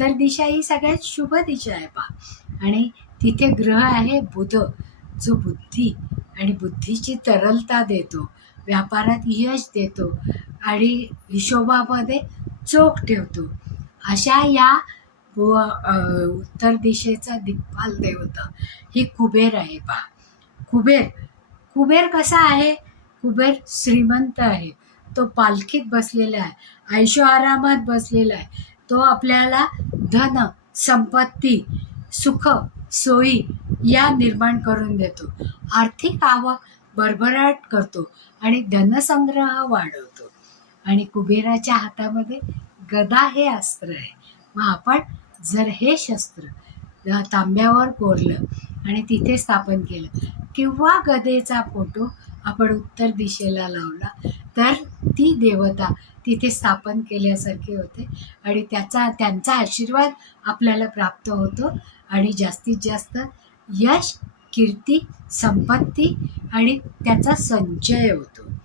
उत्तर दिशा ही सगळ्यात शुभ दिशा आहे पहा. आणि तिथे ग्रह आहे बुध, जो बुद्धी आणि बुद्धीची तरलता देतो, व्यापारात यश देतो आणि हिशोबामध्ये चोख ठेवतो. अशा या उत्तर दिशेचा दिक्पाल देवता ही कुबेर आहे पहा. कुबेर कुबेर कसा आहे? कुबेर श्रीमंत आहे. तो पालखीत बसलेला आहे, ऐशोआरामात बसलेला आहे. तो आपल्याला धन, संपत्ती, सुख, सोयी या निर्माण करून देतो. आर्थिक आवक भरभराट करतो आणि धनसंग्रह वाढवतो. आणि कुबेराच्या हातामध्ये गदा हे अस्त्र आहे. मग आपण जर हे शस्त्र तांब्यावर कोरलं आणि तिथे स्थापन केलं किंवा गदेचा फोटो आपण उत्तर दिशेला लावला तर ती देवता तिथे स्थापन केल्यासारखे होते आणि त्यांचा आशीर्वाद आपल्याला प्राप्त होतो आणि जास्तीत जास्त यश, कीर्ती, संपत्ती आणि त्याचा संचय होतो.